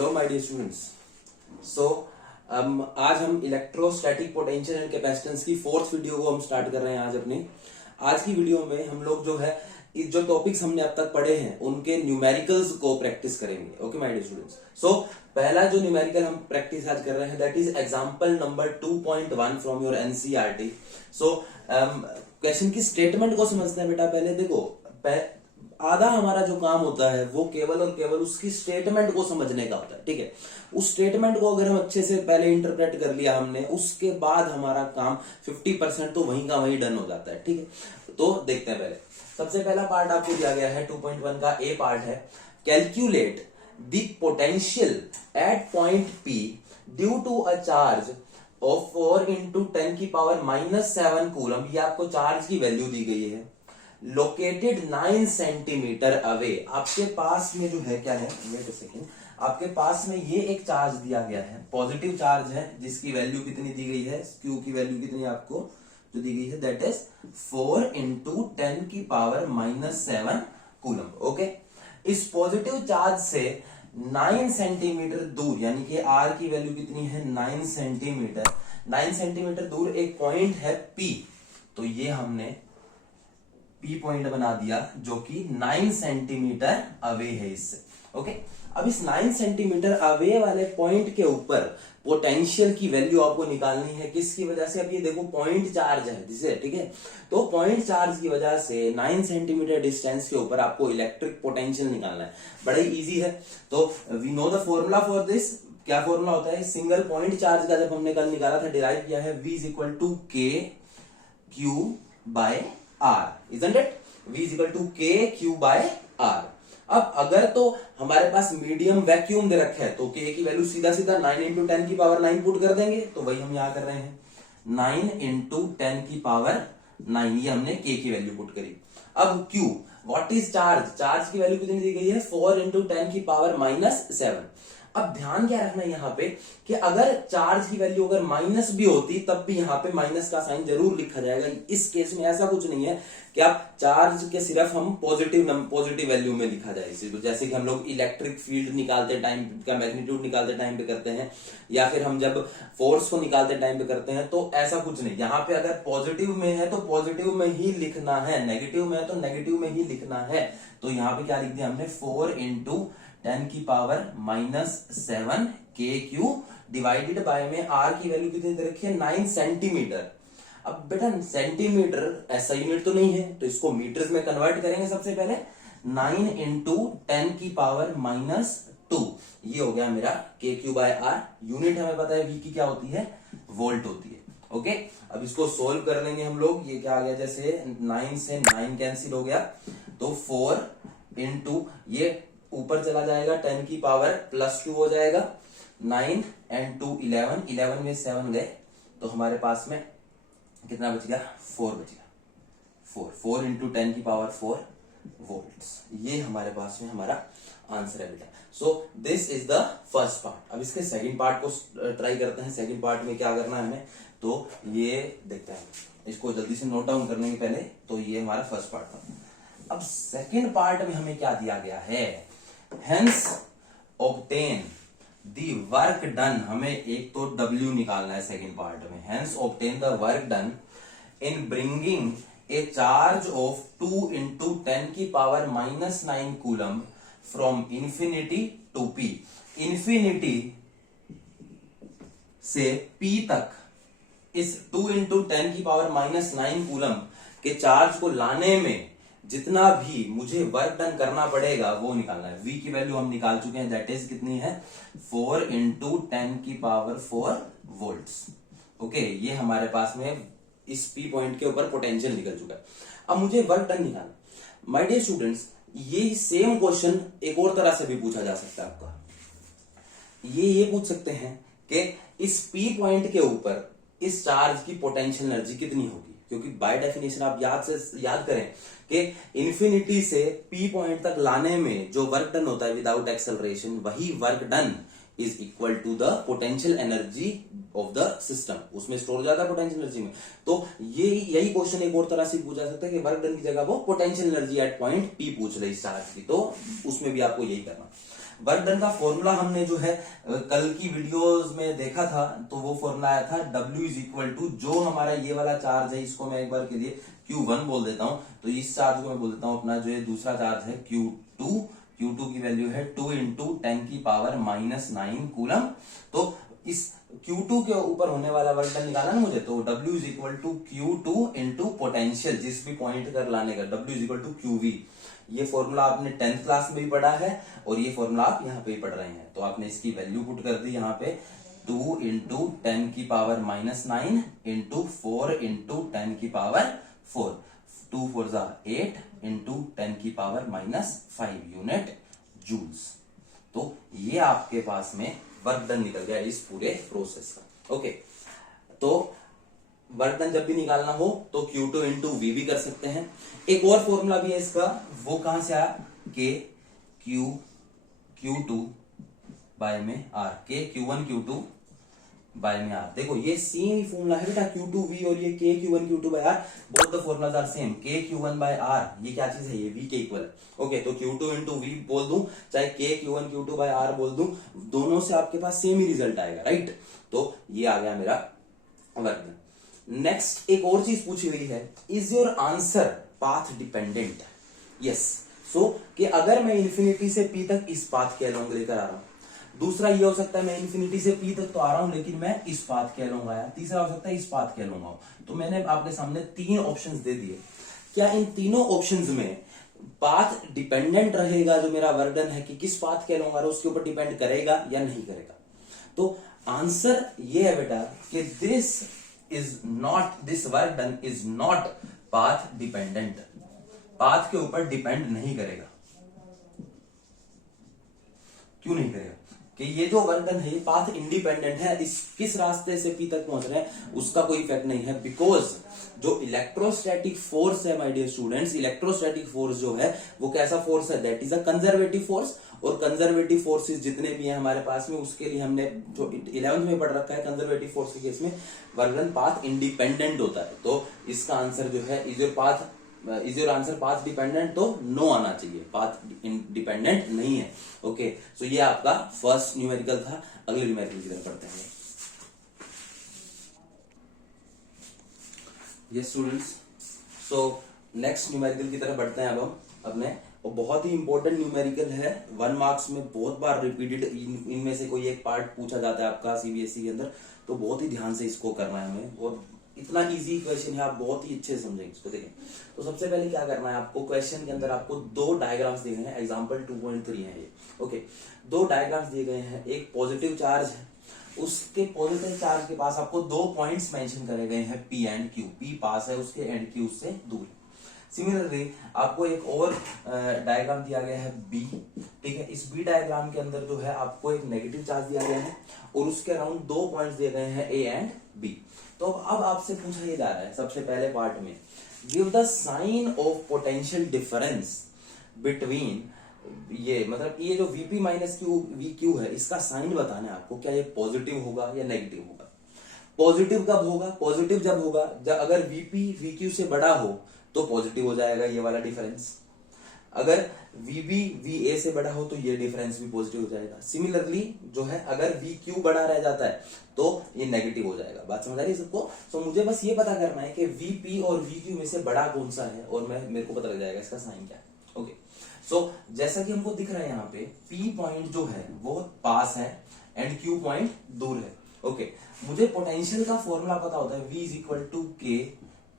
Hello my dear students. So आज हम electrostatic potential and capacitance की फोर्थ वीडियो को हम स्टार्ट कर रहे हैं। आज की वीडियो में हम लोग जो है जो टॉपिक्स हमने अब तक पढ़े हैं उनके न्यूमेरिकल्स को प्रैक्टिस करेंगे। Okay my dear students. So पहला जो न्यूमेरिकल हम प्रैक्टिस आज कर रहे हैं that is example number 2.1 from your NCERT. So question की स्टेटमेंट को समझते हैं बेटा। पहले देखो, आधा हमारा जो काम होता है वो केवल और केवल उसकी स्टेटमेंट को समझने का होता है। ठीक है, उस स्टेटमेंट को अगर हम अच्छे से पहले इंटरप्रेट कर लिया हमने, उसके बाद हमारा काम 50% तो वहीं का वहीं डन हो जाता है। ठीक है, तो देखते हैं। पहले सबसे पहला पार्ट आपको दिया गया है 2.1 का ए पार्ट है, calculate the potential at point P due to a charge of 4 × 10⁻⁻7 coulomb. ये आपको चार्ज की वैल्यू दी गई है। Located 9 centimetre away. आपके पास में जो है क्या है, वेट अ सेकेंड, आपके पास में ये एक चार्ज दिया गया है, पॉजिटिव चार्ज है, जिसकी वैल्यू कितनी दी गई है, क्यू की वैल्यू कितनी आपको जो दी गई है दैट इज 4 × 10⁻⁻7 कूलम। ओके, इस पॉजिटिव चार्ज से 9 सेंटीमीटर दूर, यानी कि आर की वैल्यू कितनी है 9 सेंटीमीटर, 9 सेंटीमीटर दूर एक पॉइंट है पी। तो ये हमने पी पॉइंट बना दिया जो कि 9 सेंटीमीटर अवे है इससे। ओके, अब इस 9 सेंटीमीटर अवे वाले पॉइंट के ऊपर पोटेंशियल की वैल्यू आपको निकालनी है। किसकी वजह से? अब ये देखो पॉइंट चार्ज है जिसे, ठीक है, तो पॉइंट चार्ज की वजह से 9 सेंटीमीटर डिस्टेंस के ऊपर आपको इलेक्ट्रिक पोटेंशियल निकालना है। बड़ा ही इजी है। तो we know the formula for this. क्या फॉर्मूला होता है? सिंगल पॉइंट चार्ज का जब हमने कल निकाला था, डिराइव किया है, V = KQ/R, isn't it? V = KQ/R। अब अगर तो हमारे पास मीडियम वैक्यूम दे रखा है तो K की वैल्यू सीधा सीधा 9 × 10⁻9 पुट कर देंगे। तो वही हम यहां कर रहे हैं, 9 × 10⁻9, ये हमने K की वैल्यू पुट करी। अब Q, what is charge? Charge की वैल्यू कितनी दी गई है 4 × 10⁻7। अब ध्यान क्या रखना है यहाँ पे कि अगर चार्ज की वैल्यू अगर माइनस भी होती तब भी यहाँ पे माइनस का साइन जरूर लिखा जाएगा। इस केस में ऐसा कुछ नहीं है कि आप चार्ज के सिर्फ हम पॉजिटिव वैल्यू में लिखा जाए इसे। तो जैसे कि हम लोग इलेक्ट्रिक फील्ड निकालते टाइम का मैग्नीट्यूड निकालते टाइम पे करते हैं, या फिर हम जब फोर्स को निकालते टाइम पे करते हैं, तो ऐसा कुछ नहीं। यहाँ पे अगर पॉजिटिव में है तो पॉजिटिव में ही लिखना है, नेगेटिव में है तो नेगेटिव में ही लिखना है। तो यहाँ पे क्या लिख दिया हमने, 4 × 10⁻⁻7 KQ डिवाइडेड बाय में R की वैल्यू कितनी दे रखी है 9 सेंटीमीटर। अब बेटा सेंटीमीटर ऐसा यूनिट तो नहीं है, तो इसको मीटर्स में कन्वर्ट करेंगे सबसे पहले। 9 × 10⁻2, ये हो गया मेरा KQ/R। यूनिट हमें पता है V की क्या होती है, वोल्ट होती है। ओके, अब इसको सोल्व कर लेंगे हम लोग। ये क्या आ गया, जैसे 9 से 9 कैंसिल हो गया, तो 4 × ये ऊपर चला जाएगा 10⁻+2 हो जाएगा, 9 × 2 11, 11 में 7 गए, तो हमारे पास में कितना बच गया, 4 बच गया। 4 × 10⁻4 वोल्ट्स, ये हमारे पास में हमारा आंसर है बेटा। So this is the first part. अब इसके सेकंड पार्ट को ट्राई करते हैं। सेकंड पार्ट में क्या करना है हमें, तो ये देखते हैं, इसको जल्दी से नोट डाउन करने के पहले। तो ये हमारा फर्स्ट पार्ट था। अब सेकंड पार्ट में हमें क्या दिया गया है, hence obtain the work done. हमें एक तो W निकालना है सेकंड पार्ट में। Hence obtain the work done in bringing a charge of 2 × 10⁻⁻9 coulomb from infinity to P। Infinity से P तक इस 2 × 10⁻⁻9 कूलम के चार्ज को लाने में जितना भी मुझे वर्क डन करना पड़ेगा वो निकालना है। V की वैल्यू हम निकाल चुके हैं, दैट इज कितनी है, 4 × 10⁻4 वोल्ट्स। ओके, ये हमारे पास में इस P पॉइंट के ऊपर पोटेंशियल निकल चुका है। अब मुझे वर्क डन निकालना। माय डियर स्टूडेंट्स, ये सेम क्वेश्चन एक और तरह से भी पूछा जा सकता है आपका। ये पूछ सकते हैं कि इस P पॉइंट के ऊपर इस चार्ज की पोटेंशियल एनर्जी कितनी होगी, क्योंकि बाय डेफिनेशन आप याद करें कि इंफिनिटी से P पॉइंट तक लाने में जो वर्क डन होता है विदाउट एक्सेलरेशन, वही work done is equal to the potential energy of the system. उसमें स्टोर हो जाता है पोटेंशियल एनर्जी में। तो यही क्वेश्चन एक और तरह से पूछा जा सकता है कि वर्क डन की जगह वो potential energy eight point P पूछ रहे इस चार्ज की, तो उसमें भी आपको यही करना। वर्क डन का फॉर्मूला हमने जो है कल की वीडियोस में देखा था, तो वो फॉर्मूला आया था W इज इक्वल टू, जो हमारा ये वाला चार्ज है इसको मैं एक बार के लिए Q1 बोल देता हूं, तो इस चार्ज को मैं बोल देता हूं अपना जो ये दूसरा चार्ज है Q2। Q2 की वैल्यू है 2 इंटू 10 की पावर -9 कूलम। तो इस Q2 के ऊपर होने वाला वर्क डन निकाला ना मुझे, तो W is equal to Q2 into potential, जिस भी पॉइंट कर लाने का, W is equal to QV। ये फॉर्मूला आपने 10th क्लास में भी पढ़ा है और ये फॉर्मूला आप यहाँ पे भी पढ़ रहे हैं। तो आपने इसकी वैल्यू पुट कर दी यहाँ पे, 2 इंटू 10 की पावर -9 इंटू 4 इंटू 10 की पावर 4, 2 4 जा 8 इंटू 10 की पावर -5 यूनिट जूल्स। तो ये आपके पास में वर्क डन निकल गया इस पूरे प्रोसेस का। ओके, तो वर्क डन जब भी निकालना हो तो Q2 इंटू वी भी कर सकते हैं। एक और फॉर्मूला भी है इसका, वो कहां से आया, Q2 बाय में R, Q1 Q2 बाय में R। देखो ये सेम ही फॉर्मूला है बेटा, Q2V और ये Q1 Q2 by R, both the formulas are same. Q1 by R, ये क्या चीज है, ये V के इक्वल है। ओके, तो Q2 इंटू V बोल दूं, चाहे Q1 Q2 बाय R बोल दूं, दोनों से आपके पास सेम ही रिजल्ट आएगा, राइट। तो ये आ गया मेरा वर्क डन। नेक्स्ट एक और चीज पूछी हुई है, is your answer path dependent. Yes, so कि अगर मैं इंफिनिटी से पी तक इस पाथ के अलोंग लेकर आ रहा हूं, दूसरा ये हो सकता है मैं इंफिनिटी से पी तक तो आ रहा हूं लेकिन मैं इस पाथ के अलोंग आया, तीसरा हो सकता है इस पाथ के अलोंग आऊं। तो मैंने आपके सामने 3 ऑप्शंस दे दिए, क्या इन तीनों ऑप्शंस में पाथ डिपेंडेंट रहेगा, जो मेरा वर्क डन है कि किस पाथ के अलोंग आ रहा है उसके ऊपर डिपेंड करेगा या नहीं करेगा। तो आंसर ये है बेटा कि this work done is not path dependent, path के ऊपर डिपेंड नहीं करेगा। क्यों नहीं करेगा, कि ये जो वर्क डन है ये पाथ इंडिपेंडेंट है, इस किस रास्ते से पी तक पहुंच रहे हैं उसका कोई इफेक्ट नहीं है। बिकॉज जो इलेक्ट्रोस्टैटिक फोर्स है my dear students, electrostatic force जो है वो कैसा फोर्स है, that is a conservative force. और कंजर्वेटिव फोर्सेस जितने भी हैं हमारे पास में, उसके लिए हमने जो 11th में पढ़ रखा है, कंजर्वेटिव फोर्स के केस में वर्क डन पाथ इंडिपेंडेंट होता है। तो इसका आंसर जो है is your answer path dependent, तो नो आना चाहिए, पाथ इंडिपेंडेंट नहीं है। ओके, सो ये आपका फर्स्ट न्यूमेरिकल था। अगले न्यूमेरिकल की तरफ पढ़ते हैं। Yes students, so next numerical की तरफ बढ़ते हैं अब हम अपने, और बहुत ही इंपॉर्टेंट न्यूमेरिकल है, 1 मार्क्स में बहुत बार रिपीटेड, इनमें से कोई एक पार्ट पूछा जाता है आपका सीबीएसई के अंदर, तो बहुत ही ध्यान से इसको करना है हमें। और इतना इजी क्वेश्चन है, आप बहुत ही अच्छे से समझेंगे इसको। देखें, तो सबसे पहले क्या करना है आपको, क्वेश्चन के अंदर आपको 2 डायग्राम्स दिए गए हैं, एग्जांपल 2.3 है ये। ओके, 2 डायग्राम्स दिए गए हैं, एक पॉजिटिव चार्ज है, उसके पॉजिटिव चार्ज के पास आपको 2 पॉइंट्स मेंशन करे गए हैं, P एंड Q। P पास है उसके एंड Q से दूर। सिमिलरली आपको एक और डायग्राम दिया गया है B, ठीक है। इस B डायग्राम के अंदर जो है आपको एक नेगेटिव चार्ज दिया गया है और उसके अराउंड 2 पॉइंट्स दिए गए हैं A एंड B। तो अब आपसे पूछा ये जा रहा है सबसे पहले पार्ट में, give the sign of potential difference between, ये मतलब ये जो Vp माइनस VQ है, इसका साइन बताना है आपको, क्या ये पॉजिटिव होगा या नेगेटिव होगा। पॉजिटिव कब होगा, पॉजिटिव जब होगा जब अगर Vp VQ से बड़ा हो तो पॉजिटिव हो जाएगा ये वाला डिफरेंस, अगर VB VA से बड़ा हो तो ये डिफरेंस भी पॉजिटिव हो जाएगा। सिमिलरली जो है अगर VQ बड़ा रह जाता है तो ये नेगेटिव हो जाएगा। बात समझ आ रही है सबको। तो मुझे बस ये पता करना है कि VP और VQ में से बड़ा कौन सा है और मेरे को पता लग जाएगा इसका साइन क्या है। ओके, सो जैसा कि हमको दिख रहा है यहाँ पे P पॉइंट जो है वो पास है एंड Q पॉइंट दूर है। ओके, मुझे पोटेंशियल का फॉर्मूला पता होता है, V is equal to K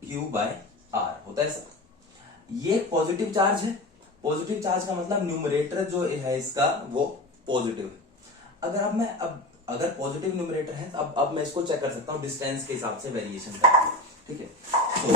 Q by R होता है सर। ये पॉजिटिव चार्ज है, पॉजिटिव चार्ज का मतलब न्यूमरेटर जो है इसका वो पॉजिटिव है। अगर पॉजिटिव न्यूमरेटर है तो अब मैं इसको चेक कर सकता हूँ डिस्टेंस के हिसाब से वेरिएशन करके, ठीक है। तो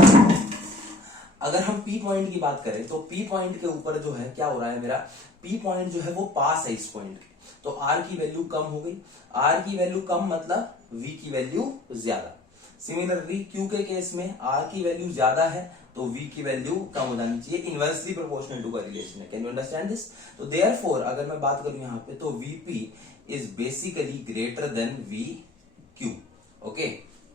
अगर हम P पॉइंट की बात करें तो P पॉइंट के ऊपर जो है क्या हो रहा है, मेरा P पॉइंट जो है वो पास है इस पॉइंट के, तो R की वैल्यू कम हो गई। R की वैल्यू कम मतलब V की वैल्यू ज्यादा। सिमिलरली Q के केस में R की वैल्यू ज्यादा है तो V की वैल्यू कम हो जानी चाहिए, इनवर्सली प्रोपोर्शनल टू का रिलेशन है। Can you understand this. तो देयरफॉर अगर मैं बात करूं यहाँ पे तो VP is basically greater than VQ। Okay,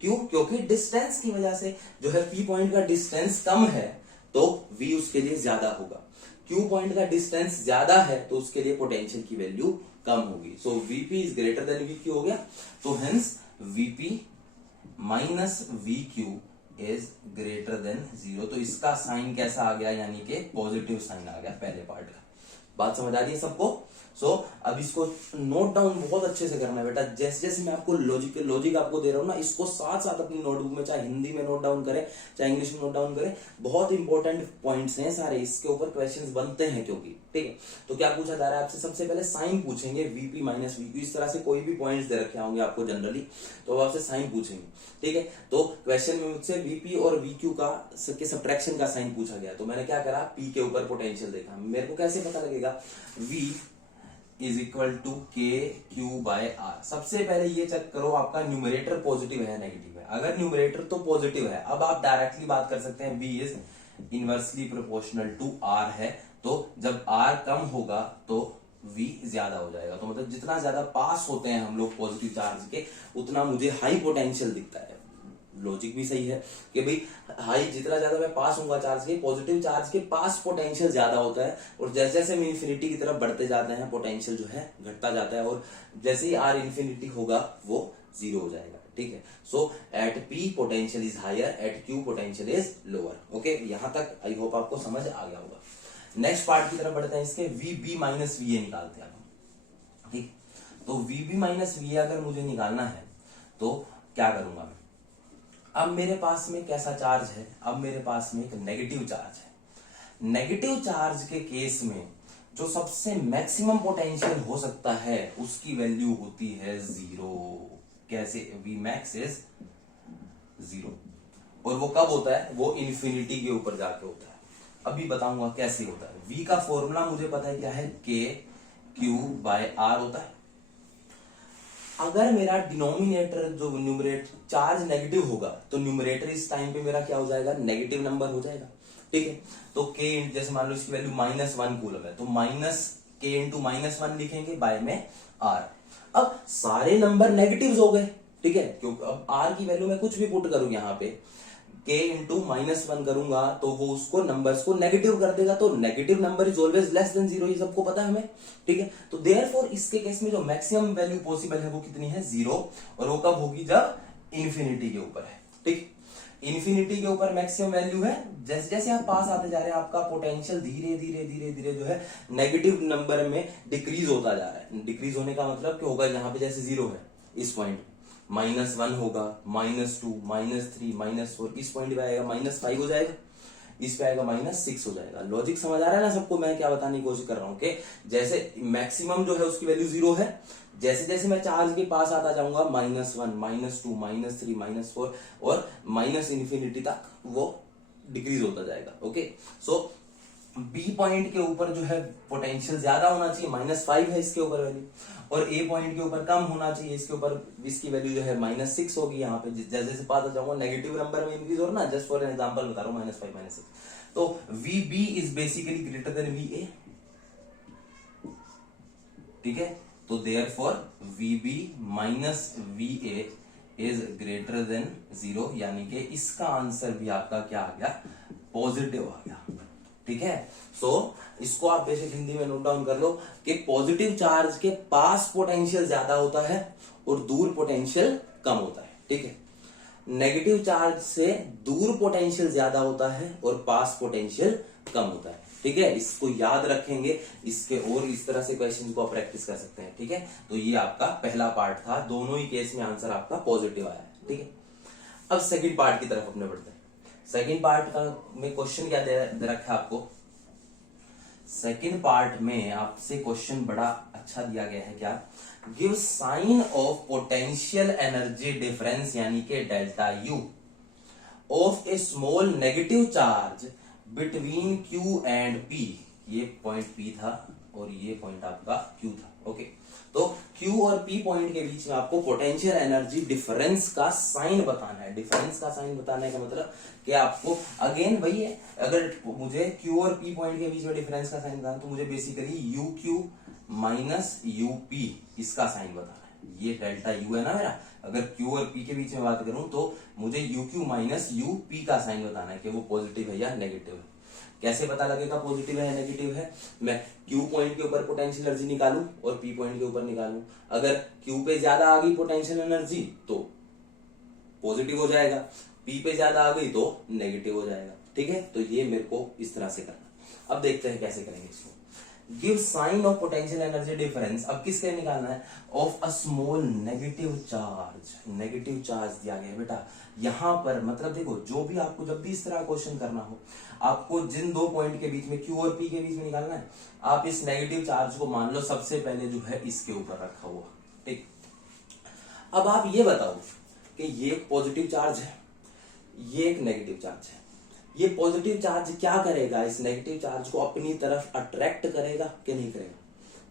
क्यों, क्योंकि डिस्टेंस की वजह से जो है P पॉइंट का डिस्टेंस कम है तो V उसके लिए ज्यादा होगा। Q पॉइंट का डिस्टेंस ज्यादा है तो उसके लिए पोटेंशियल की वैल्यू कम होगी। सो Vp is greater than VQ हो गया, तो hence Vp minus VQ is greater than 0। तो इसका साइन कैसा आ गया, यानी कि पॉजिटिव साइन आ गया पहले पार्ट का। बात समझ आ रही है सबको? अब इसको नोट डाउन बहुत अच्छे से करना है बेटा। जैसे जैसे मैं आपको लॉजिक आपको दे रहा हूं ना, इसको साथ साथ अपनी नोटबुक में, चाहे हिंदी में नोट डाउन करें चाहे इंग्लिश में नोट डाउन करें। बहुत इंपॉर्टेंट पॉइंट्स हैं सारे, इसके ऊपर क्वेश्चंस बनते हैं क्योंकि, ठीक है। तो क्या पूछा जा रहा है आपसे, सबसे पहले साइन पूछेंगे, Vp माइनस VQ, इस तरह से कोई भी पॉइंट्स दे रखे होंगे आपको जनरली, तो आपसे साइन पूछेंगे, ठीक है। तो क्वेश्चन में मुझसे Vp और VQ का सब्ट्रैक्शन का साइन पूछा गया, तो मैंने क्या करा, P के ऊपर पोटेंशियल देखा। मेरे को कैसे पता लगेगा, V is equal to KQ/R। सबसे पहले ये चेक करो आपका न्यूमरेटर पॉजिटिव है नेगेटिव है। अगर न्यूमरेटर तो पॉजिटिव है, अब आप डायरेक्टली बात कर सकते हैं V is inversely proportional to R है, तो जब R कम होगा तो V ज्यादा हो जाएगा। तो मतलब जितना ज्यादा पास होते हैं हम लोग पॉजिटिव चार्ज के, उतना मुझे हाई पोटेंशियल दिखता है। लॉजिक भी सही है कि भाई हाई, जितना ज्यादा मैं पास होऊंगा चार्ज के, पॉजिटिव चार्ज के पास पोटेंशियल ज्यादा होता है, और जैसे जैसे हम इन्फिनिटी की तरफ बढ़ते जाते हैं पोटेंशियल जो है घटता जाता है, और जैसे ही R इन्फिनिटी होगा वो 0 हो जाएगा, ठीक है। So at P potential is higher, at Q potential is lower. Okay, यहां तक आई होप आपको समझ आ गया होगा। नेक्स्ट पार्ट की तरफ बढ़ते हैं, इसके VB माइनस VA निकालते हैं हम, ठीक। तो VB माइनस VA अगर मुझे निकालना है तो क्या करूंगा मैं, अब मेरे पास में कैसा चार्ज है, अब मेरे पास में एक नेगेटिव चार्ज है। नेगेटिव चार्ज के केस में जो सबसे मैक्सिमम पोटेंशियल हो सकता है उसकी वैल्यू होती है 0। कैसे, V मैक्स इज 0, और वो कब होता है, वो इन्फिनिटी के ऊपर जाके होता है। अभी बताऊंगा कैसे होता है। V का फॉर्मूला मुझे पता है क्या है, KQ/R होता है। अगर मेरा डिनोमिनेटर जो न्यूमरेटर चार्ज नेगेटिव होगा तो न्यूमरेटर इस टाइम पे मेरा क्या हो जाएगा, नेगेटिव नंबर हो जाएगा, ठीक है। तो K, जैसे मान लो इसकी वैल्यू -1 कूलम है, तो -K इंटू -1 लिखेंगे बाय में R। अब सारे नंबर नेगेटिव हो गए, ठीक है, क्योंकि अब R की वैल्यू मैं कुछ भी पुट करूं यहाँ पे, K इंटू -1 करूंगा तो वो उसको नंबर्स को नेगेटिव कर देगा, तो negative number is always less than 0, ये सबको पता है हमें, ठीक है। तो देयरफॉर इसके केस में जो मैक्सिमम वैल्यू पॉसिबल है वो कितनी है, 0, और वो कब होगी, जब इन्फिनिटी के ऊपर है, ठीक। इन्फिनिटी के ऊपर मैक्सिमम वैल्यू है। जैसे जैसे आप पास आते जा रहे हैं आपका पोटेंशियल धीरे धीरे धीरे धीरे जो है नेगेटिव नंबर में डिक्रीज होता जा रहा है। डिक्रीज होने का मतलब क्या होगा, यहाँ पे जैसे 0 है इस पॉइंट, -1 होगा, -2, -3, -4, इस पॉइंट पे आएगा -5 हो जाएगा, इस पे आएगा -6 हो जाएगा। लॉजिक समझ आ रहा है ना सबको, मैं क्या बताने की कोशिश कर रहा हूं कि जैसे मैक्सिमम जो है उसकी वैल्यू 0 है, जैसे जैसे मैं चार्ज के पास आता जाऊंगा -1, -2, -3, -4 और -इन्फिनिटी तक वो डिक्रीज होता जाएगा। ओके, सो बी पॉइंट के ऊपर जो है पोटेंशियल ज्यादा होना चाहिए, -5 है इसके ऊपर वैल्यू, और ए पॉइंट के ऊपर कम होना चाहिए, इसके ऊपर इसकी वैल्यू जो है -6 होगी। यहाँ पे जैसे जैसे पास आ जाऊंगा नेगेटिव नंबर में इंक्रीज हो रहा ना, जस्ट फॉर एन एग्जांपल बता रहा हूँ, -5, -6, तो VB is basically greater than VA, ठीक है। तो therefore VB minus VA is greater than 0, यानी कि इसका आंसर भी आपका क्या आ गया, पॉजिटिव आ गया, ठीक है। सो इसको आप बेसिक हिंदी में नोट डाउन कर लो कि पॉजिटिव चार्ज के पास पोटेंशियल ज्यादा होता है और दूर पोटेंशियल कम होता है, ठीक है। नेगेटिव चार्ज से दूर पोटेंशियल ज्यादा होता है और पास पोटेंशियल कम होता है, ठीक है। इसको याद रखेंगे, इसके और इस तरह से क्वेश्चन को आप प्रैक्टिस कर सकते हैं, ठीक है। तो ये आपका पहला पार्ट था, दोनों ही केस में आंसर आपका पॉजिटिव आया है, ठीक है। अब सेकंड पार्ट की तरफ अपने बढ़ते हैं। सेकंड पार्ट का में क्वेश्चन क्या दे रखा है आपको, सेकंड पार्ट में आपसे क्वेश्चन बड़ा अच्छा दिया गया है, क्या, give sign of potential energy difference यानी कि delta U of a small negative charge between Q and P। ये पॉइंट P था और ये पॉइंट आपका Q था, ओके। तो Q और P पॉइंट के बीच में आपको पोटेंशियल एनर्जी डिफरेंस का साइन बताना है। डिफरेंस का साइन बताने का मतलब कि आपको अगेन वही है, अगर मुझे Q और P पॉइंट के बीच में डिफरेंस का साइन बताना तो मुझे बेसिकली UQ माइनस UP इसका साइन बताना है। ये डेल्टा U है ना मेरा, अगर Q और P के बीच में बात करूं तो मुझे UQ माइनस UP का साइन बताना है कि वो पॉजिटिव है या नेगेटिव है। कैसे पता लगेगा पॉजिटिव है या नेगेटिव है? मैं Q पॉइंट के ऊपर पोटेंशियल एनर्जी निकालूं और P पॉइंट के ऊपर निकालूं। अगर Q पे ज्यादा आ गई पोटेंशियल एनर्जी तो पॉजिटिव हो जाएगा, P पे ज्यादा आ गई तो नेगेटिव हो जाएगा। ठीक है, तो ये मेरे को इस तरह से करना। अब देखते हैं कैसे करेंगे इसको। Give sign of potential energy difference, अब किसके निकालना है? Of a small negative charge. Negative charge दिया गया बेटा यहां पर, मतलब देखो जो भी आपको जब भी इस तरह क्वेश्चन करना हो, आपको जिन दो पॉइंट के बीच में Q और P के बीच में निकालना है, आप इस नेगेटिव चार्ज को मान लो सबसे पहले जो है इसके ऊपर रखा हुआ। ठीक, अब आप ये बताओ कि ये एक पॉजिटिव चार्ज है, ये एक नेगेटिव चार्ज है। ये पॉजिटिव चार्ज क्या करेगा? इस नेगेटिव चार्ज को अपनी तरफ अट्रैक्ट करेगा कि नहीं करेगा?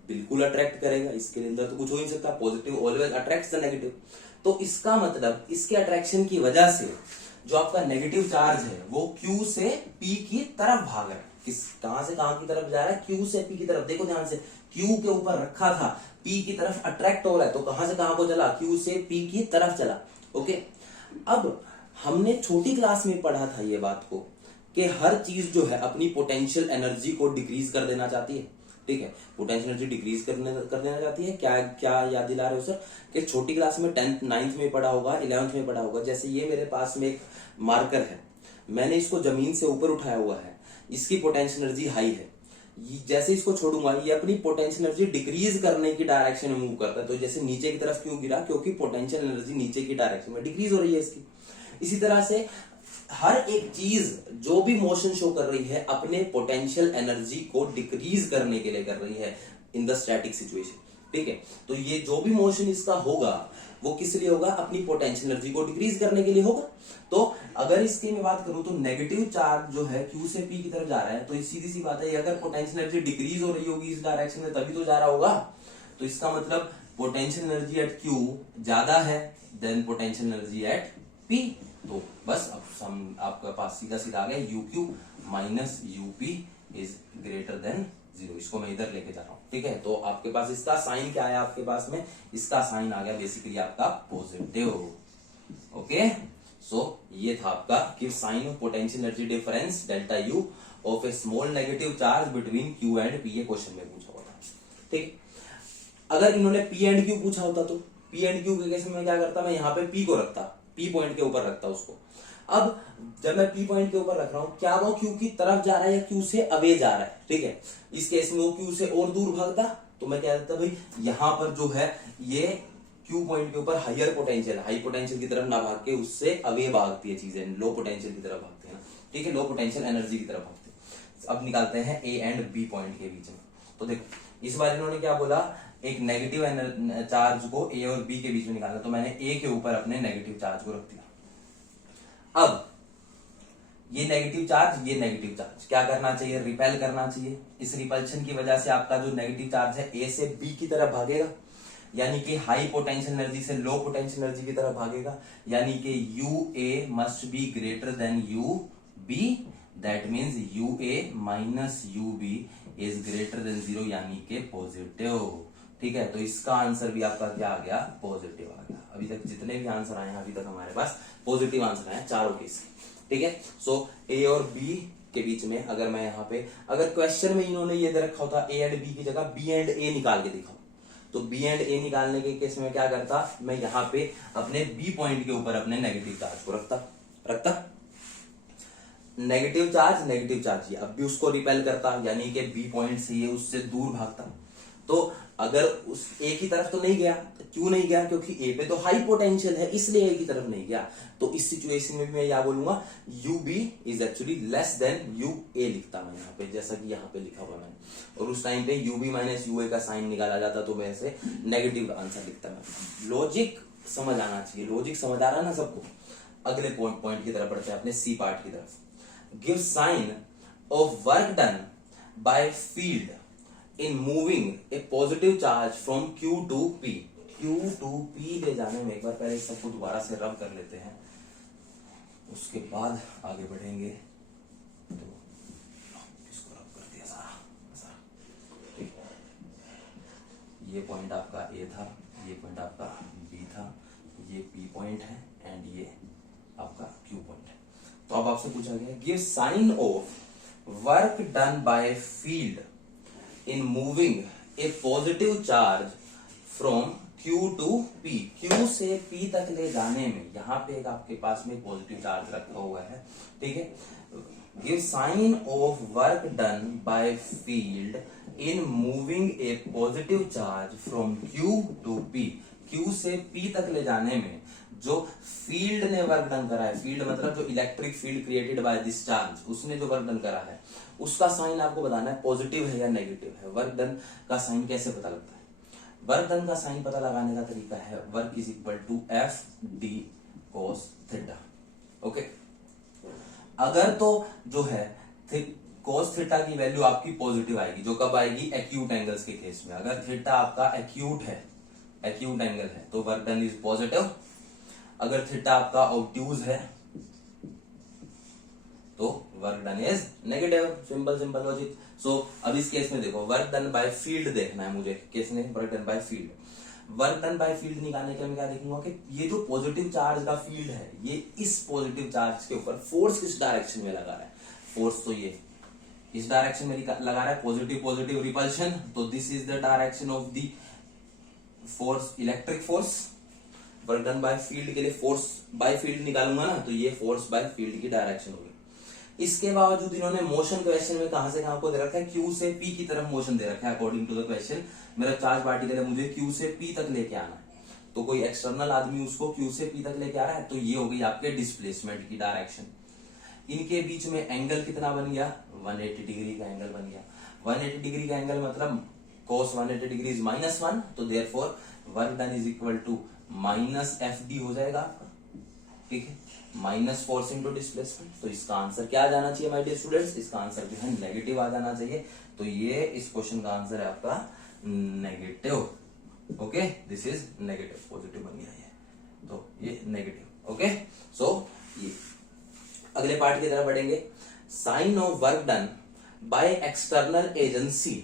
बिल्कुल अट्रैक्ट करेगा, इसके अंदर तो कुछ हो ही नहीं सकता, positive always attracts the negative. तो इसका मतलब इसके अट्रैक्शन की वजह से जो आपका नेगेटिव चार्ज है वो Q से P की तरफ भाग रहा है। किस कहां से कहां की तरफ जा रहा है? Q से P की तरफ। देखो ध्यान से, Q के ऊपर रखा था, P की तरफ अट्रैक्ट हो रहा है, तो कहां से कहां को चला? Q से P की तरफ चला। ओके, अब हमने छोटी क्लास में पढ़ा था ये बात को कि हर चीज जो है अपनी पोटेंशियल एनर्जी को डिक्रीज कर देना चाहती है। ठीक है, पोटेंशियल एनर्जी डिक्रीज कर देना चाहती है। क्या क्या याद दिला रहे हो सर? कि छोटी क्लास में 10th 9th में पढ़ा होगा, 11th में पढ़ा होगा। जैसे ये मेरे पास में एक मार्कर है, मैंने इसको जमीन से ऊपर उठाया हुआ है, इसकी पोटेंशियल एनर्जी हाई है। जैसे इसको छोड़ूंगा ये अपनी पोटेंशियल एनर्जी डिक्रीज करने की डायरेक्शन में मूव करता है। तो जैसे नीचे की तरफ क्यों गिरा? क्योंकि पोटेंशियल एनर्जी नीचे की डायरेक्शन में डिक्रीज हो रही है इसकी। इसी तरह से हर एक चीज जो भी मोशन शो कर रही है अपने पोटेंशियल एनर्जी को डिक्रीज करने के लिए कर रही है इन द स्टैटिक सिचुएशन। ठीक है, तो ये जो भी मोशन इसका होगा वो किस लिए होगा? अपनी पोटेंशियल एनर्जी को डिक्रीज करने के लिए होगा। तो अगर इसकी मैं बात करूं तो नेगेटिव चार्ज जो है Q से P की तरफ जा रहा है, तो सीधी सी बात है अगर पोटेंशियल एनर्जी डिक्रीज हो रही होगी इस डायरेक्शन में तभी तो जा रहा होगा। तो इसका मतलब पोटेंशियल एनर्जी एट Q ज्यादा है than potential energy at P। तो बस अब आपका पास सीधा सीधा आ गया UQ minus UP is greater than 0। इसको मैं इधर लेके जा रहा हूं। ठीक है, तो आपके पास इसका साइन क्या है? आपके पास में इसका साइन आ गया बेसिकली आपका पॉजिटिव। ओके, सो ये था आपका कि sign of potential energy difference delta U of a small negative charge between Q and P। ये क्वेश्चन में पूछा हुआ था। ठीक, अगर इन्होंने P एंड Q पूछा होता तो P एंड Q के केस में क्या करता? मैं यहाँ पे P को रखता, P पॉइंट के ऊपर रखता उसको। अब जब मैं P पॉइंट के ऊपर रख रहा हूं, क्या वो Q की तरफ जा रहा है या Q से अवे जा रहा है? ठीक है, इस केस में वो Q से और दूर भागता, तो मैं क्या देता भाई यहां पर जो है ये Q पॉइंट के ऊपर हाई पोटेंशियल की तरफ ना भाग के उससे अवे भागती है चीजें, लो पोटेंशियल की तरफ भागती है ना। ठीक है, लो पोटेंशियल एनर्जी की तरफ भागती है। अब निकालते हैं A एंड B पॉइंट के बीच में। तो देखो इस बार इन्होंने क्या बोला, एक नेगेटिव चार्ज को A और B के बीच में निकालना, तो मैंने A के ऊपर अपने नेगेटिव चार्ज को रख दिया। अब ये नेगेटिव चार्ज क्या करना चाहिए? रिपेल करना चाहिए। इस रिपल्शन की वजह से आपका जो नेगेटिव चार्ज है A से B की तरफ भागेगा, यानी कि हाई पोटेंशियल एनर्जी से लो पोटेंशियल एनर्जी की तरफ भागेगा, यानी कि UA must be greater than UB। That means UA minus UB is greater than 0, यानी कि पॉजिटिव। ठीक है, तो इसका आंसर भी आपका क्या आ गया? पॉजिटिव आ गया। अभी तक जितने भी आंसर आए हैं अभी तक हमारे पास पॉजिटिव आंसर आए चारों केस। ठीक है, सो A और B के बीच में अगर मैं यहाँ पे, अगर क्वेश्चन में इन्होंने ये दे रखा होता A एंड B की जगह B एंड A निकाल के दिखाओ, तो B एंड A निकालने के केस में क्या करता? मैं यहाँ पे अपने B पॉइंट के ऊपर अपने नेगेटिव चार्ज को रखता। नेगेटिव चार्ज ये अब भी उसको रिपेल करता, यानी कि B पॉइंट से ये उससे दूर भागता। तो अगर उस A की तरफ तो नहीं गया, क्यों नहीं गया? क्योंकि A पे तो हाई पोटेंशियल है, इसलिए A की तरफ नहीं गया। तो इस सिचुएशन में मैं क्या बोलूंगा? UB is actually less than UA लिखता मैं यहाँ पे, जैसा कि यहाँ पे लिखा हुआ मैंने। और उस टाइम पे UB माइनस UA का साइन निकाला जाता, तो मैं ऐसे नेगेटिव आंसर लिखता मैं। लॉजिक समझ आना चाहिए, लॉजिक समझ आ रहा है ना सबको? अगले पॉइंट की तरफ बढ़ते हैं, अपने C पार्ट की तरफ। Give sign of work done by field in moving a positive charge from Q to P। Q to P ले जाने में एक बार पहले सबको दोबारा से रब कर लेते हैं, उसके बाद आगे बढ़ेंगे। तो इसको रब कर दिया सारा। ये पॉइंट आपका A था, ये पॉइंट आपका B था, ये P पॉइंट है एंड ये आपका Q पॉइंट है। तो अब आपसे पूछा गया give sign of work done by field in moving a positive charge from Q to P, Q से P तक ले जाने में, यहाँ पे एक आपके पास में पॉजिटिव चार्ज रखा हुआ है, ठीक है। Give sign of work done by field in moving a positive charge from Q to P, Q से P तक ले जाने में जो फील्ड ने वर्क डन करा है, फील्ड मतलब जो electric field created by this charge, उसने जो वर्क डन करा है उसका साइन आपको बताना है पॉजिटिव है या नेगेटिव है। वर्क डन का साइन कैसे पता लगता है? वर्क डन का साइन पता लगाने का तरीका है work is equal to F D cos theta. Okay, अगर तो जो है कोस थीटा की वैल्यू आपकी पॉजिटिव आएगी, जो कब आएगी? एक्यूट एंगल्स के केस में। अगर थीटा आपका एक्यूट है, एक्यूट एंगल है, तो वर्क डन इज पॉजिटिव। अगर थीटा आपका ऑब्ट्यूज है तो work done is negative. Simple simple logic. So अब इस केस में देखो, वर्क डन बाय फील्ड देखना है मुझे, केस में work done by field. Work done by field निकालने के लिए मैं क्या देखूंगा कि ये जो पॉजिटिव चार्ज का फील्ड है, ये इस पॉजिटिव चार्ज के ऊपर फोर्स किस डायरेक्शन में लगा रहा है? फोर्स तो ये इस डायरेक्शन में लगा रहा है, पॉजिटिव पॉजिटिव रिपल्शन, तो this is the direction of the force, electric force. Work done by field के लिए फोर्स बाय फील्ड निकालूंगा ना, तो ये फोर्स बाय फील्ड की डायरेक्शन होगी। इसके बावजूद इन्होंने मोशन क्वेश्चन में कहां से कहां को दे रखा है? Q से P की तरफ मोशन दे रखा है। अकॉर्डिंग टू द क्वेश्चन मेरा चार्ज पार्टिकल है, मुझे Q से P तक लेके आना है, तो कोई एक्सटर्नल आदमी उसको Q से P तक लेके आ रहा है, तो ये हो गई आपके डिस्प्लेसमेंट की डायरेक्शन। इनके बीच में एंगल कितना बन गया? 180 डिग्री का एंगल बन गया। 180 डिग्री का एंगल मतलब cos 180 डिग्री इज -1, तो therefore work done is equal to -FD हो जाएगा आपका, ठीक है, माइनस फोर्स इंटू डिस्प्लेसमेंट। तो इसका आंसर क्या आ जाना चाहिए माय डियर स्टूडेंट्स? इसका आंसर जो है नेगेटिव आ जाना चाहिए। तो ये इस क्वेश्चन का आंसर है आपका negative. Okay, this is negative, positive बन गया ये, तो ये नेगेटिव। ओके, सो ये अगले पार्ट की तरफ बढ़ेंगे। Sign of work done by external agency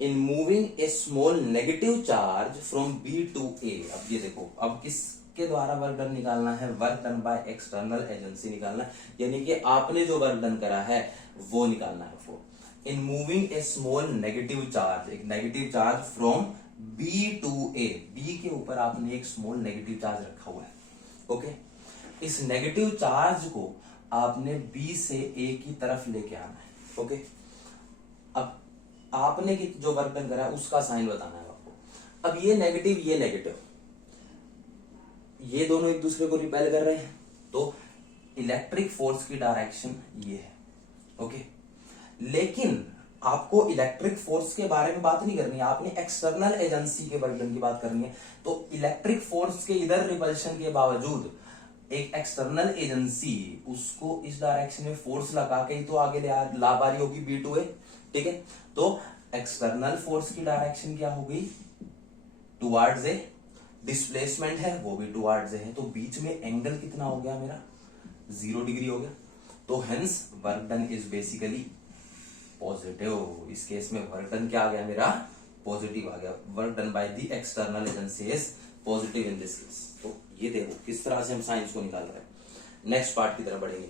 in moving a small negative charge from B to A। अब ये देखो, अब किसके द्वारा वर्क डन निकालना है? Work done by external agency निकालना है, यानी कि आपने जो वर्क डन करा है वो निकालना है। वो in moving a small negative charge, एक negative charge from B to A, B के ऊपर आपने एक स्मॉल नेगेटिव चार्ज रखा हुआ है। ओके, इस नेगेटिव चार्ज को आपने B से A की तरफ लेके आना है। ओके, अब आपने जो वर्क डन करा है उसका साइन बताना है आपको। अब ये नेगेटिव, ये नेगेटिव, ये दोनों एक दूसरे को रिपेल कर रहे हैं, तो इलेक्ट्रिक फोर्स की डायरेक्शन ये है। ओके, लेकिन आपको इलेक्ट्रिक फोर्स के बारे में बात नहीं करनी है, आपने एक्सटर्नल एजेंसी के वर्क डन की बात करनी है। तो इलेक्ट्रिक फोर्स के इधर रिपल्शन के बावजूद एक एक्सटर्नल एजेंसी उसको इस डायरेक्शन में फोर्स लगा के ही तो आगे ला पा रही होगी B टू A, ठीक है। तो एक्सटर्नल फोर्स की डायरेक्शन क्या हो गई? टुवर्ड्स ए, डिस्प्लेसमेंट है वो भी टुवर्ड्स ए है, तो बीच में एंगल कितना हो गया मेरा? 0 डिग्री हो गया। तो hence work done is basically positive. इस केस में वर्क डन क्या आ गया मेरा? पॉजिटिव आ गया। Work done by the external agency is positive in this case. तो ये देखो किस तरह से हम साइंस को निकाल रहे हैं। नेक्स्ट पार्ट की तरफ बढ़ेंगे।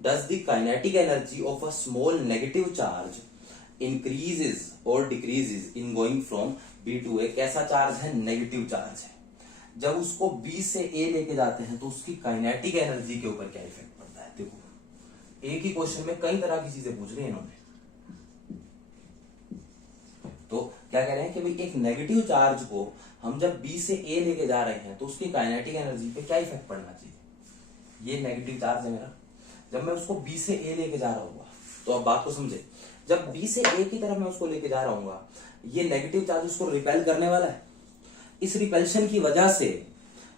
Does the kinetic energy of a small negative charge increases और decreases in going from B to A? कैसा चार्ज है? नेगेटिव चार्ज है। जब उसको B से A लेके जाते हैं तो उसकी काइनेटिक एनर्जी के ऊपर क्या इफेक्ट पड़ता है? देखो, एक ही क्वेश्चन में कई तरह की चीजें पूछ रही है इन्होंने। तो क्या कह रहे हैं कि भाई एक नेगेटिव चार्ज को हम जब B से A लेके जा रहे हैं तो उसकी काइनेटिक एनर्जी पे क्या इफेक्ट पड़ना चाहिए? ये नेगेटिव चार्ज है मेरा, जब मैं उसको B से A लेके जा रहा हूँ, तो अब बात को समझे, जब B से A की तरफ मैं उसको लेके जा रहा हूँ, ये नेगेटिव चार्ज उसको रिपेल करने वाला है। इस रिपेल्शन की वजह से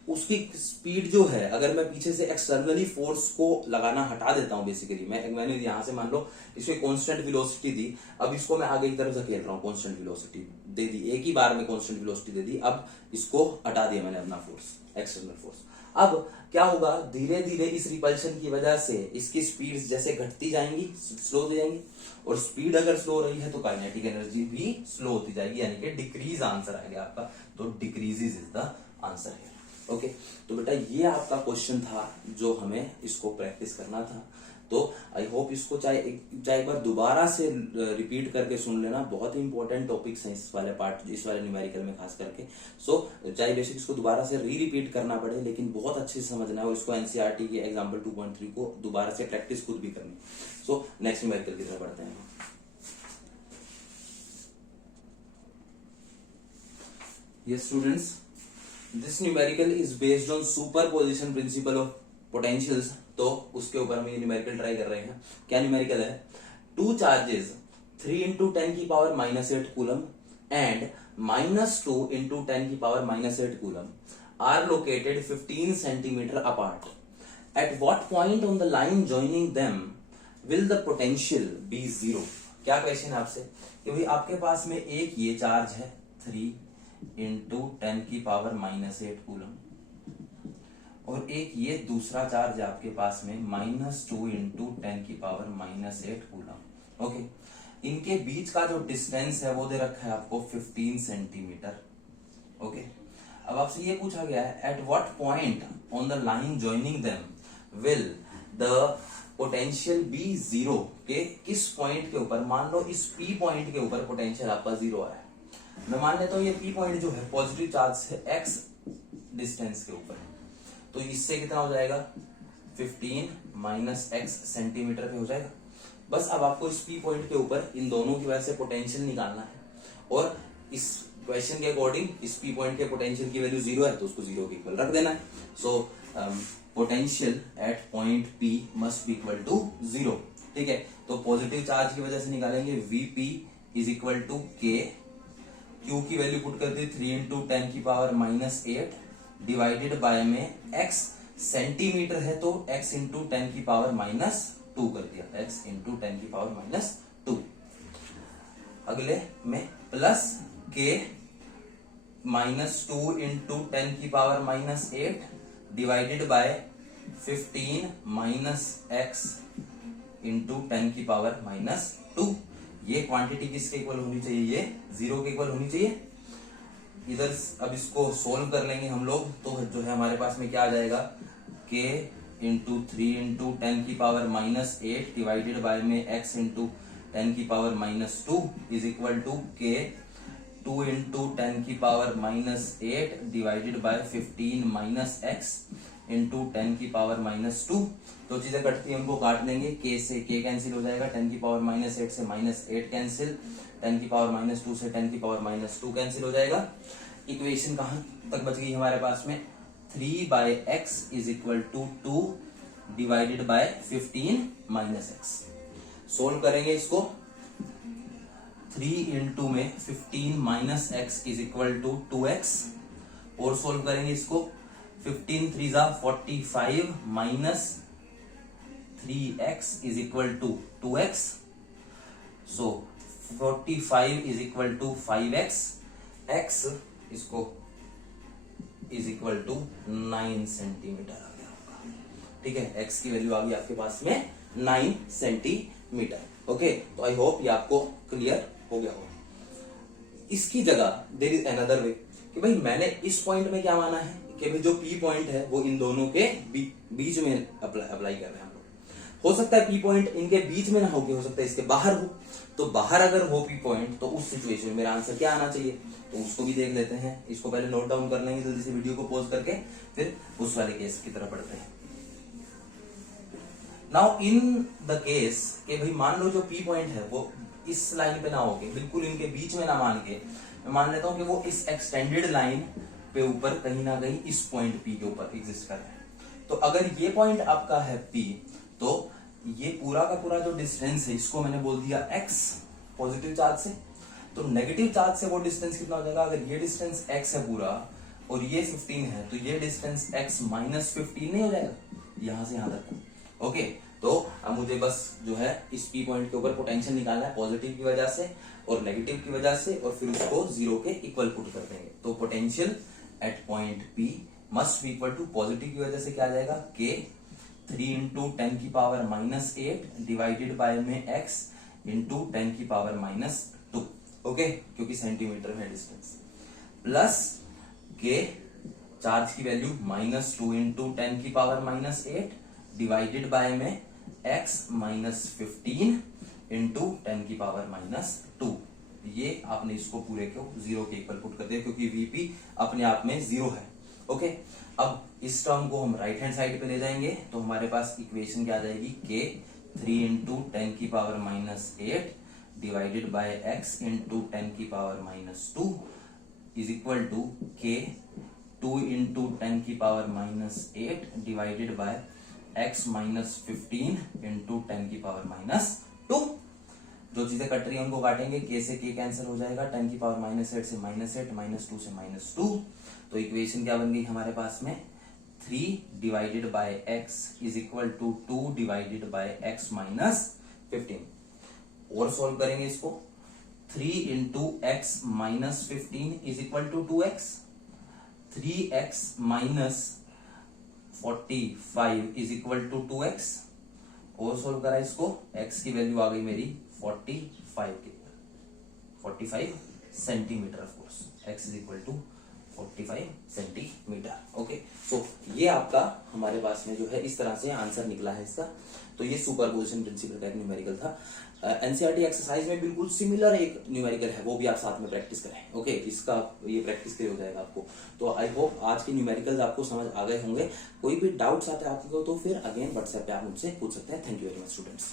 उसकी स्पीड जो है, अगर मैं पीछे से एक्सटर्नली फोर्स को लगाना हटा देता हूं, बेसिकली मैंने यहां से मान लो इसकी कांस्टेंट वेलोसिटी दी, अब इसको मैं आगे की तरफ धकेल रहा हूं, कांस्टेंट वेलोसिटी दे दी, एक ही बार में कांस्टेंट वेलोसिटी दे दी, अब इसको हटा दिया मैंने अपना फोर्स, एक्सटर्नल फोर्स। अब क्या होगा? धीरे धीरे इस रिपल्शन की वजह से इसकी स्पीड जैसे घटती जाएंगी, स्लो हो जाएंगी, और स्पीड अगर स्लो रही है तो काइनेटिक एनर्जी भी स्लो होती जाएगी, यानी कि डिक्रीज आंसर आएगा आपका। तो डिक्रीजेस इज द आंसर है। ओके, तो बेटा ये आपका क्वेश्चन था जो हमें इसको प्रैक्टिस करना था। तो आई होप इसको चाहे एक बार दोबारा से रिपीट करके सुन लेना, बहुत ही इंपॉर्टेंट टॉपिक्स हैं इस वाले पार्ट, इस वाले न्यूमेरिकल में खास करके। सो चाहे बेशक इसको दोबारा से रिपीट करना पड़े, लेकिन बहुत अच्छे से समझना है और इसको एनसीईआरटी के एग्जाम्पल 2.3 को दोबारा से प्रैक्टिस खुद भी करनी। सो नेक्स्ट न्यूमेरिकल की तरफ बढ़ते हैं। Yes students, this numerical is based on superposition principle of potentials। तो उसके ऊपर हम ये न्यूमेरिकल ट्राई कर रहे हैं। क्या न्यूमेरिकल है? टू चार्जेस 3 into 10 की पावर -8 कूलम एंड -2 into 10 की power -8 coulomb are located 15 centimetre apart. At what point on the line joining them will the potential be zero. क्या क्वेश्चन है आपसे कि भाई आपके पास में एक ये चार्ज है 3 into 10 की पावर -8 कूलम, और एक ये दूसरा चार्ज है आपके पास में -2 into 10 की पावर -8 कूलम। ओके, इनके बीच का जो डिस्टेंस है वो दे रखा है आपको 15 सेंटीमीटर। ओके, अब आपसे ये पूछा गया है at what point on the line joining them will the potential be zero. के किस पॉइंट के ऊपर, मान लो इस पी पॉइंट के ऊपर पोटेंशियल आपका जीरो आ रहा है। मैं मान लेता हूं ये पी पॉइंट जो है पॉजिटिव चार्ज से एक्स डिस्टेंस के ऊपर है, तो इससे कितना हो जाएगा 15 माइनस एक्स सेंटीमीटर पे हो जाएगा। बस अब आपको इस पी पॉइंट के ऊपर इन दोनों की वजह से पोटेंशियल निकालना है, और इस क्वेश्चन के अकॉर्डिंग इस पी पॉइंट के पोटेंशियल की वैल्यू जीरो है तो उसको जीरो के इक्वल रख देना है। So potential at point P must be equal to zero. ठीक है, तो पॉजिटिव चार्ज की वजह से निकालेंगे VP is equal to K, Q की वैल्यू पुट कर दी 3 into 10 की पावर -8 डिवाइडेड बाय में x सेंटीमीटर है तो x into 10 की पावर -2 कर दिया, x into 10 की पावर -2। अगले में प्लस k -2 into 10 की power -8 divided by 15 minus x into 10 की पावर -2। ये क्वांटिटी किसके इक्वल होनी चाहिए? ये जीरो के इक्वल होनी चाहिए। इधर अब इसको सोल्व कर लेंगे हम लोग, तो जो है हमारे पास में क्या आ जाएगा k into 3 into 10 की पावर -8 डिवाइडेड बाय में x into 10 की power -2 is equal to k 2 into 10 की power -8 divided by 15 minus x into 10 की पावर -2। तो चीजें कटती हैं उनको काट लेंगे, k से k कैंसिल हो जाएगा, 10 की पावर -8 से -8 कैंसिल, 10 की पावर -2 से 10 की पावर -2 कैंसिल हो जाएगा। इक्वेशन कहां तक बच गई हमारे पास में 3/x is equal to 2 divided by 15 minus x। Solve करेंगे इसको, 3 into में 15 minus x is equal to 2x, और सोल्व करेंगे इसको 15 3 45 minus 3x is equal to 2x। So 45 is equal to 5x, x इसको इज इक्वल टू 9 सेंटीमीटर आ गया होगा। ठीक है, x की वैल्यू आ गई आपके पास में 9 सेंटीमीटर। ओके, तो आई होप ये आपको क्लियर हो गया होगा। इसकी जगह देयर इज अनदर वे कि भाई मैंने इस पॉइंट में क्या माना है कि भाई जो पी पॉइंट है वो इन दोनों के बीच में अप्लाई कर रहे हैं हम लोग। हो सकता है पी पॉइंट इनके बीच में ना हो सकता है इसके बाहर हो, तो बाहर अगर हो पी पॉइंट तो उस सिचुएशन में मेरा आंसर क्या आना चाहिए, तो उसको भी देख लेते हैं। इसको पहले नोट डाउन कर लेंगे जल्दी से वीडियो को पॉज करके, फिर उस वाले केस की तरफ बढ़ते हैं। नाउ इन द केस कि भाई मान लो जो पी पॉइंट है वो इस लाइन पे ना होके बिल्कुल इनके बीच में ना मान के, मैं मान लेता हूं कि वो इस एक्सटेंडेड लाइन पे ऊपर कहीं ना कहीं इस पॉइंट पी के ऊपर एग्जिस्ट कर रहे हैं। तो अगर ये पॉइंट आपका है पी, तो ये पूरा का पूरा जो डिस्टेंस है इसको मैंने बोल दिया x पॉजिटिव चार्ज से, तो नेगेटिव चार्ज से वो डिस्टेंस कितना हो जाएगा? अगर ये डिस्टेंस x है पूरा और ये 15 है, तो ये डिस्टेंस x माइनस 15 नहीं हो जाएगा यहां से यहां तक। ओके, तो अब मुझे बस जो है इस पी पॉइंट के ऊपर पोटेंशियल निकालना है पॉजिटिव की वजह से और नेगेटिव की वजह से, और फिर उसको जीरो के इक्वल पुट कर देंगे। तो potential at point P must be equal to positive की वजह से क्या आ जाएगा K 3 into 10 की पावर -8 डिवाइडेड बाय में x into 10 की पावर -2। ओके, क्योंकि सेंटीमीटर में डिस्टेंस, प्लस K चार्ज की वैल्यू -2 into 10 की पावर -8 डिवाइडेड बाय में x माइनस 15 इंटू 10 की पावर माइनस 2। ये आपने इसको पूरे को 0 के इक्वल पुट कर दिया क्योंकि वीपी अपने आप में 0 है। ओके, अब इस टर्म को हम राइट हैंड साइड पे ले जाएंगे तो हमारे पास इक्वेशन क्या आ जाएगी, के 3 इंटू 10 की power minus 8 divided by x into 10 की power minus 2 is equal to K 2 into 10 की power minus 8 divided by x minus 15 into 10 की पावर माइनस 2। जो चीजें कट रही है उनको काटेंगे, के से के कैंसिल हो जाएगा, 10 की पावर माइनस 8 से माइनस 8, माइनस 2 से माइनस 2। तो इक्वेशन क्या बन गई हमारे पास में, 3 divided by x is equal to 2 divided by x minus 15। और सॉल्व करेंगे इसको, 3 into X minus 15 is equal to 2x, 3x minus 45 is equal to 2x। और सोल्व करा इसको, x की वैल्यू आ गई मेरी 45 centimetre. Of course x is equal to 45 centimetre. Okay, so ये आपका हमारे पास में जो है इस तरह से आंसर निकला है इसका। तो ये सुपरपोजिशन प्रिंसिपल का एक न्यूमेरिकल था। एनसीईआरटी एक्सरसाइज में बिल्कुल सिमिलर एक न्यूमेरिकल है, वो भी आप साथ में प्रैक्टिस करें। ओके, इसका ये प्रैक्टिस के हो जाएगा आपको। तो आई होप आज के न्यूमेरिकल्स आपको समझ आ गए होंगे। कोई भी डाउट्स आते हैं आपको तो फिर अगेन व्हाट्सएप पे आप मुझसे पूछ सकते हैं। Thank you very much students.